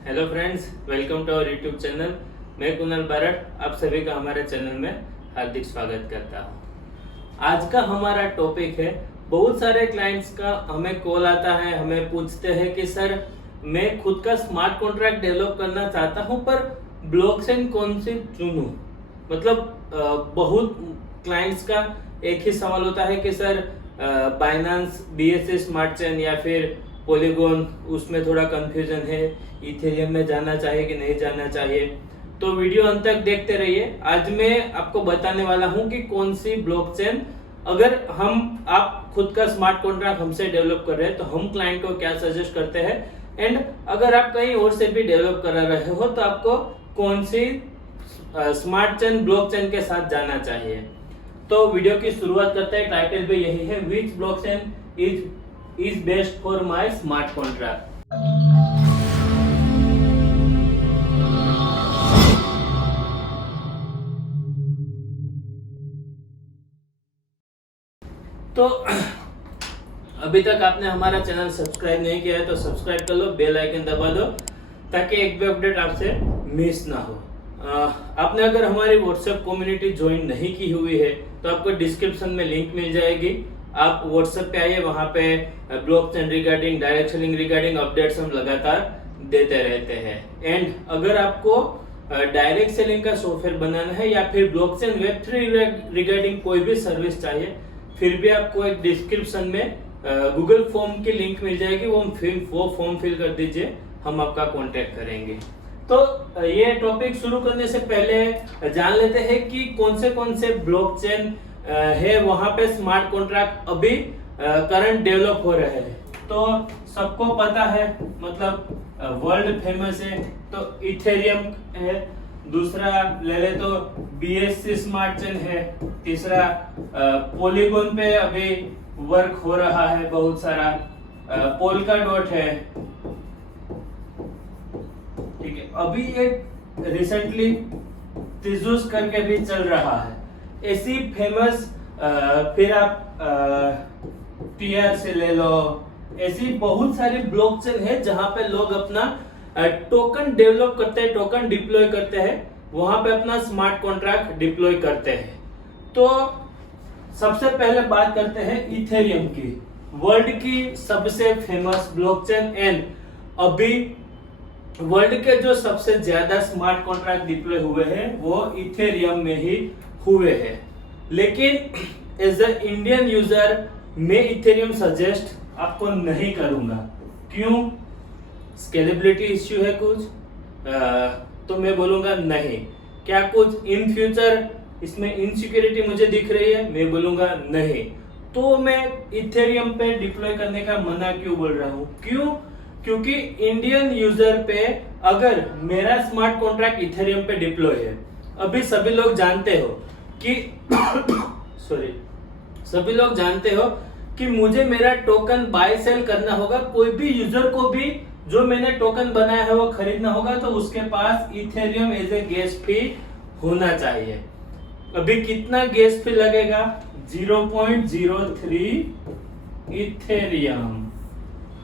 Hello friends, welcome to our YouTube channel. मैं कुणाल बारट आप सभी का हमारे चैनल में हार्दिक स्वागत करता हूँ। आज का हमारा टॉपिक है, बहुत सारे क्लाइंट्स का हमें कॉल आता है, हमें पूछते हैं कि सर मैं खुद का स्मार्ट कॉन्ट्रैक्ट डेवलप करना चाहता हूँ पर ब्लॉकचेन कौन सी चुनूं। मतलब बहुत क्लाइंट्स का एक ही सवाल होता है कि sir Binance BSC smart chain या फिर पॉलीगॉन, उसमें थोड़ा कंफ्यूजन है, इथेरियम में जाना चाहिए कि नहीं जाना चाहिए। तो वीडियो अंत तक देखते रहिए। आज मैं आपको बताने वाला हूं कि कौन सी ब्लॉकचेन, अगर आप खुद का स्मार्ट कॉन्ट्रैक्ट हमसे डेवलप कर रहे हैं तो हम क्लाइंट को क्या सजेस्ट करते हैं, एंड अगर आप कहीं और से भी डेवलप करा रहे हो तो आपको कौन सी स्मार्ट चेन ब्लॉकचेन के साथ जाना चाहिए। तो वीडियो की शुरुआत करते हैं। टाइटल भी यही है, which blockchain is best for my smart contract. तो अभी तक आपने हमारा चैनल सब्सक्राइब नहीं किया है तो सब्सक्राइब कर लो, बेल आइकन दबा दो ताकि एक भी अपडेट आपसे मिस ना हो। आपने अगर हमारी व्हाट्सएप कम्युनिटी ज्वाइन नहीं की हुई है तो आपको डिस्क्रिप्शन में लिंक मिल जाएगी। आप व्हाट्सएप पे आइए, वहां पे blockchain regarding, direct selling regarding updates हम लगातार देते रहते हैं। एंड अगर आपको डायरेक्ट सेलिंग का सॉफ्टवेयर बनाना है या फिर ब्लॉकचेन वेब3 रिगार्डिंग कोई भी सर्विस चाहिए, फिर भी आपको एक डिस्क्रिप्शन में गूगल फॉर्म की लिंक मिल जाएगी, वो फॉर्म फिल कर दीजिए, हम आपका कांटेक्ट करेंगे। तो ये टॉपिक शुरू करने से पहले जान लेते हैं कि कौन से ब्लॉकचेन है वहां पे स्मार्ट कॉन्ट्रैक्ट अभी करंट डेवलप हो रहे हैं। तो सबको पता है, मतलब वर्ल्ड फेमस है तो इथेरियम है, दूसरा ले ले तो BSC स्मार्ट चेन है, तीसरा पॉलीगॉन पे अभी वर्क हो रहा है बहुत सारा, पोल्काडॉट है, ठीक है। अभी एक रिसेंटली तिजूस करके भी चल रहा है, ऐसी फेमस, फिर आप TR से ले लो, ऐसी बहुत सारी ब्लॉकचेन है जहां पे लोग अपना टोकन डेवलप करते हैं, टोकन डिप्लॉय करते हैं, वहां पे अपना स्मार्ट कॉन्ट्रैक्ट डिप्लॉय करते हैं। तो सबसे पहले बात करते हैं इथेरियम की, वर्ल्ड की सबसे फेमस ब्लॉकचेन, एंड अभी वर्ल्ड के जो सबसे ज्यादा स्मार्ट कॉन्ट्रैक्ट डिप्लॉय हुए हैं वो इथेरियम में ही हुए हैं। लेकिन एज अ इंडियन यूजर मैं इथेरियम सजेस्ट आपको नहीं करूंगा। क्यों? स्केलेबिलिटी इश्यू है कुछ, तो मैं बोलूंगा नहीं। क्या कुछ इन फ्यूचर इसमें इनसिक्योरिटी मुझे दिख रही है? मैं बोलूंगा नहीं। तो मैं इथेरियम पे डिप्लॉय करने का मना क्यों बोल रहा हूं? क्यों? क्योंकि इंडियन यूजर पे अगर मेरा स्मार्ट कॉन्ट्रैक्ट इथेरियम पे डिप्लॉय है, अभी सभी लोग जानते हो कि सॉरी, सभी लोग जानते हो कि मुझे मेरा टोकन बाय सेल करना होगा, कोई भी यूजर को भी जो मैंने टोकन बनाया है वो खरीदना होगा, तो उसके पास इथेरियम एज ए गैस फी होना चाहिए। अभी कितना गैस फी लगेगा? 0.03 इथेरियम,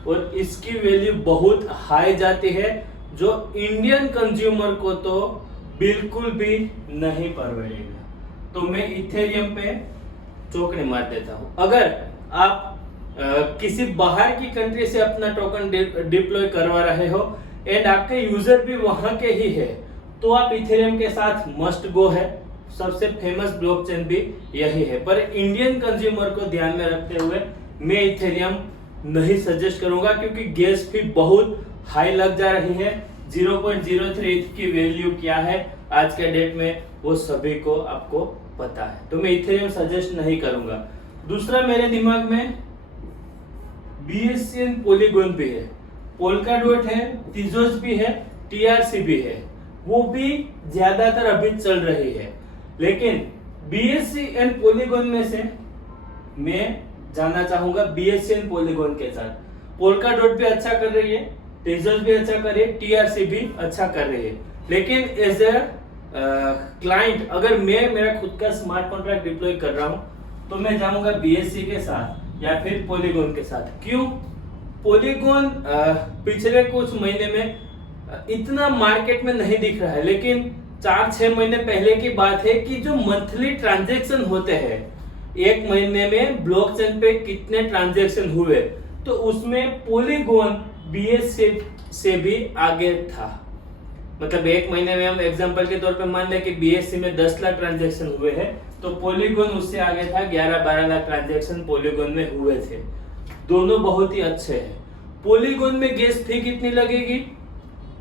और इसकी वैल्यू बहुत हाई जाती है जो इंडियन कंज्यूमर को तो बिल्कुल भी नहीं परवड़ेगा। तो मैं इथेरियम पे चौकड़ी मार देता हूं। अगर आप किसी बाहर की कंट्री से अपना टोकन डिप्लॉय करवा रहे हो एंड आपके यूजर भी वहां के ही है, तो आप इथेरियम के साथ मस्ट गो है। सबसे फेमस ब्लॉकचेन भी यही है, पर इंडियन कंज्यूमर को ध्यान में रखते हुए मैं इथेरियम नहीं सजेस्ट करूंगा, क्योंकि गैस फी बहुत हाई लग जा रही है। 0.03 की वैल्यू क्या है आज के डेट में वो सभी को आपको पता है, तो मैं इथेरियम सजेस्ट नहीं करूंगा। दूसरा मेरे दिमाग में BSC पॉलीगॉन भी है, पोल्काडॉट है, तिजोस भी है, TRC भी है, वो भी ज्यादातर अभी चल रही है। लेकिन BSC एंड पॉलीगॉन में से मैं जाना चाहूंगा BSC एंड पॉलीगॉन के साथ। पोल्काडॉट भी अच्छा कर रही है, तिजोस भी अच्छा कर रही है, TRC भी अच्छा कर रही है। लेकिन एज ए क्लाइंट, अगर मैं मेरा खुद का स्मार्ट कॉन्ट्रैक्ट डिप्लॉय कर रहा हूं तो मैं जाऊंगा BSC के साथ या फिर पॉलीगॉन के साथ। क्यों? पॉलीगॉन पिछले कुछ महीने में इतना मार्केट में नहीं दिख रहा है, लेकिन 4-6 महीने पहले की बात है कि जो मंथली ट्रांजैक्शन होते हैं, एक महीने में ब्लॉकचेन पे कितने ट्रांजैक्शन हुए, तो उसमें पॉलीगॉन BSC से भी आगे था। मतलब एक महीने में हम एग्जांपल के तौर पे मान लें कि BSC में 10 लाख ट्रांजैक्शन हुए हैं, तो पॉलीगॉन उससे आगे था, 11-12 लाख ट्रांजैक्शन पॉलीगॉन में हुए थे। दोनों बहुत ही अच्छे हैं। पॉलीगॉन में गैस फी कितनी लगेगी?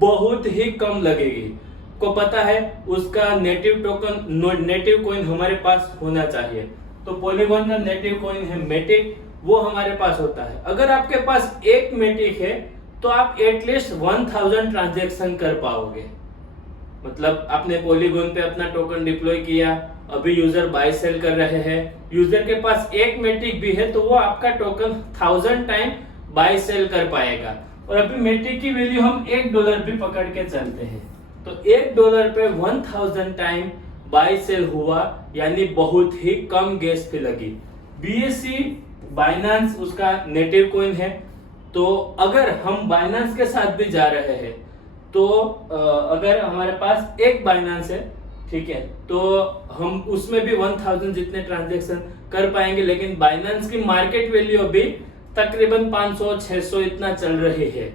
बहुत ही कम लगेगी। को पता है उसका नेटिव टोकन, नेटिव कॉइन हमारे पास होना चाहिए, तो पॉलीगॉन का नेटिव कॉइन है मेटिक, वो हमारे पास होता है। अगर आपके पास एक मेटिक है तो आप एटलीस्ट 1000 ट्रांजैक्शन कर पाओगे। मतलब आपने पॉलीगॉन पे अपना टोकन डिप्लॉय किया, अभी यूजर बाय सेल कर रहे हैं, यूजर के पास एक मेटिक भी है तो वो आपका टोकन 1000 टाइम बाय सेल कर पाएगा। और अभी मेटिक की वैल्यू हम $1 भी पकड़ के चलते हैं, तो $1 पे 1000 टाइम बाय सेल हुआ, यानी बहुत ही कम गैस फी लगी। BSC बाइनेंस उसका नेटिव कॉइन है, तो अगर हम बाइनेंस के साथ भी जा रहे हैं तो अगर हमारे पास एक बाइनेंस है, ठीक है, तो हम उसमें भी 1000 जितने ट्रांजैक्शन कर पाएंगे। लेकिन बाइनेंस की मार्केट वैल्यू अभी तकरीबन 500-600 इतना चल रही है,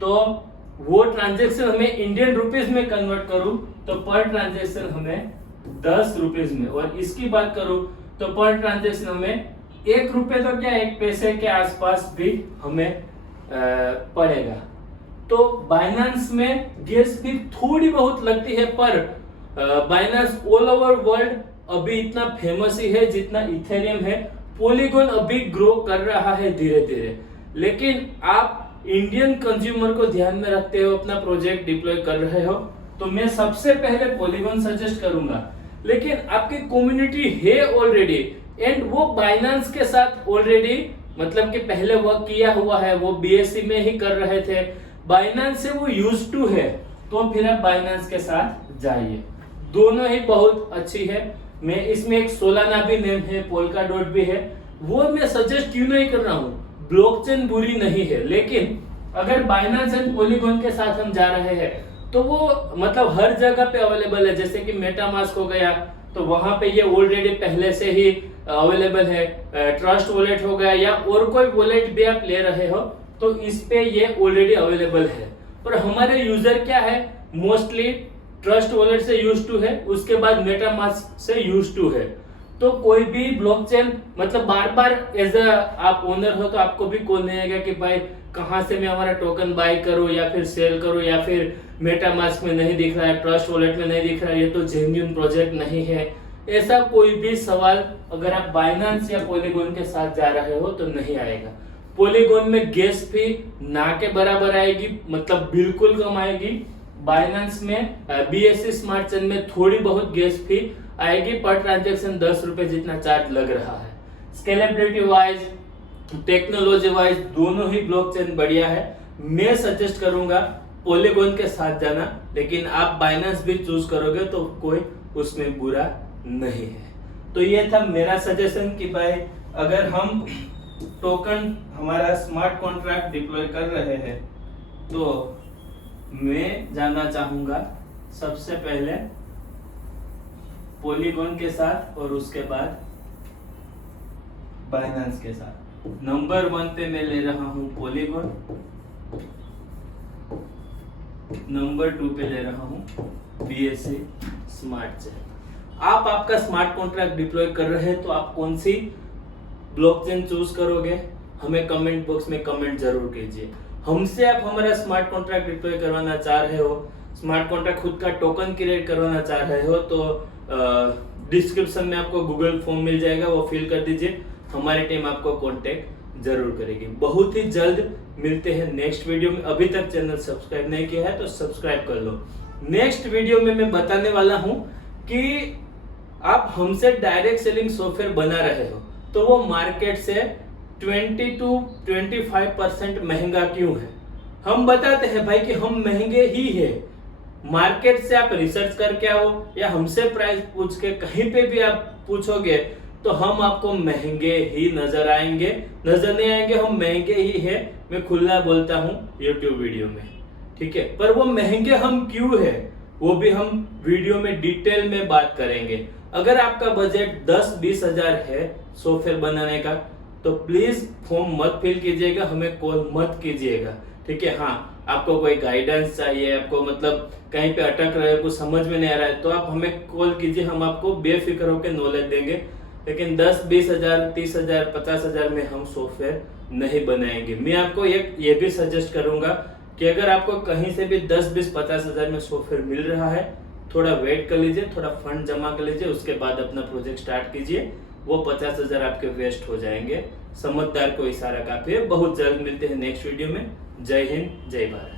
तो वो ट्रांजैक्शन हमें इंडियन रुपीस में कन्वर्ट करूं तो पर ट्रांजैक्शन हमें 10 रुपीस में, और इसकी बात करूं तो पर ट्रांजैक्शन हमें ₹1 तो क्या 1 पैसे के आसपास भी हमें पड़ेगा। तो बाइनेंस में गैस फी थोड़ी बहुत लगती है, पर बाइनेंस ऑल ओवर वर्ल्ड अभी इतना फेमस ही है जितना इथेरियम है। पॉलीगॉन अभी ग्रो कर रहा है धीरे धीरे, लेकिन आप इंडियन कंज्यूमर को ध्यान में रखते हो अपना प्रोजेक्ट डिप्लॉय कर रहे हो, तो मैं सबसे पहले पॉलीगॉन सजेस्ट करूंगा। लेकिन आपकी कम्युनिटी है ऑलरेडी, एंड वो बाइनेंस के साथ ऑलरेडी मतलब कि पहले वर्क किया हुआ है, वो BSC में ही कर रहे थे, बाइनेंस से वो यूज्ड टू है, तो फिर आप बाइनेंस के साथ जाइए। दोनों ही बहुत अच्छी है। मैं इसमें एक सोलाना भी नेम है, पोल्का डॉट भी है, वो मैं सजेस्ट क्यों नहीं कर रहा हूँ। ब्लॉकचेन बुरी नहीं है, लेकिन अगर बाइनेंस एंड पॉलीगॉन के साथ हम जा रहे हैं तो वो मतलब हर जगह पे अवेलेबल है। जैसे कि मेटामास्क हो गया, तो वहां पे ये ऑलरेडी पहले से ही अवेलेबल है। ट्रस्ट वॉलेट हो गया, या और कोई वॉलेट भी आप ले रहे हो तो इस पे ये ऑलरेडी अवेलेबल है। और हमारे यूजर क्या है, मोस्टली ट्रस्ट वॉलेट से यूज टू है, उसके बाद मेटामास्क से यूज टू है। तो कोई भी ब्लॉकचेन मतलब बार बार एज अ आप ओनर हो तो आपको भी कॉल नहीं आएगा कि भाई कहां से मैं हमारा टोकन बाय करूं या फिर सेल करूं, या फिर मेटामास्क में नहीं दिख रहा है, ट्रस्ट वॉलेट में नहीं दिख रहा है, ये तो जेन्युइन प्रोजेक्ट नहीं है। ऐसा कोई भी सवाल अगर आप बाइनेंस या पॉलीगॉन के साथ जा रहे हो तो नहीं आएगा। पॉलीगॉन में गैस फी ना के बराबर आएगी, मतलब बिल्कुल कम आएगी। बाइनेंस में BSC स्मार्ट चेन में थोड़ी बहुत गैस फी आएगी, पर ट्रांजैक्शन 10 रुपए जितना चार्ज लग रहा है। स्केलेबिलिटी वाइज, टेक्नोलॉजी वाइज दोनों ही ब्लॉकचेन बढ़िया है। मैं सजेस्ट करूंगा पॉलीगॉन के साथ जाना, लेकिन आप बाइनेंस भी चूज करोगे तो कोई उसमें बुरा नहीं है। तो ये था मेरा सजेशन कि भाई अगर हम टोकन हमारा स्मार्ट कॉन्ट्रैक्ट डिप्लॉय कर रहे हैं तो मैं जाना चाहूंगा सबसे पहले पॉलीगॉन के साथ और उसके बाद बाइनेंस के साथ। नंबर 1 पे मैं ले रहा हूं पॉलीगॉन, नंबर 2 पे ले रहा हूं BSC स्मार्ट चेन। आप आपका स्मार्ट कॉन्ट्रैक्ट डिप्लॉय कर रहे हैं तो आप कौन सी ब्लॉकचेन चूज करोगे, हमें कमेंट बॉक्स में कमेंट जरूर कीजिए। हमसे आप हमारा स्मार्ट कॉन्ट्रैक्ट डिप्लॉय करवाना चाह रहे हो, स्मार्ट कॉन्ट्रैक्ट खुद का टोकन क्रिएट करवाना चाह रहे हो, तो डिस्क्रिप्शन में आपको गूगल फॉर्म मिल जाएगा, वो फिल कर दीजिए। हमारी टीम आपको कांटेक्ट जरूर करेगी। बहुत ही जल्द मिलते हैं नेक्स्ट वीडियो में। अभी तक चैनल सब्सक्राइब नहीं किया है तो सब्सक्राइब कर लो। नेक्स्ट वीडियो में मैं बताने वाला हूं कि आप हमसे डायरेक्ट सेलिंग सॉफ्टवेयर बना रहे हो तो वो मार्केट से 20-25% महंगा क्यों है। हम बताते हैं भाई कि हम महंगे ही है। मार्केट से आप रिसर्च करके आओ या हमसे प्राइस पूछ के कहीं पे भी आप पूछोगे तो हम आपको महंगे ही नजर आएंगे। नजर नहीं आएंगे, हम महंगे ही है। मैं खुला बोलता हूँ YouTube वीडियो में। ठीक है, पर वो महंगे हम क्यों है वो भी हम वीडियो में डिटेल में बात करेंगे। अगर आपका बजट 10-20 हजार है सॉफ्टवेयर बनाने का तो प्लीज फॉर्म मत फिल कीजिएगा, हमें कॉल मत कीजिएगा, ठीक है। हाँ, आपको कोई गाइडेंस चाहिए, आपको मतलब कहीं पे अटक रहे हो, कुछ समझ में नहीं आ रहा है तो आप हमें कॉल कीजिए, हम आपको बेफिक्र होकर नॉलेज देंगे। लेकिन 10-20 हजार, 30 हजार, 50 हजार में हम सॉफ्टवेयर नहीं बनाएंगे। मैं आपको एक ये भी सजेस्ट करूंगा कि अगर आपको कहीं से भी 10-20-50 हजार में सॉफ्टवेयर मिल रहा है, थोड़ा वेट कर लीजिए, थोड़ा फंड जमा कर लीजिए, उसके बाद अपना प्रोजेक्ट स्टार्ट कीजिए। वो 50 हजार आपके वेस्ट हो जाएंगे। समझदार को इशारा काफी है। बहुत जल्द मिलते हैं नेक्स्ट वीडियो में। जय हिंद, जय भारत।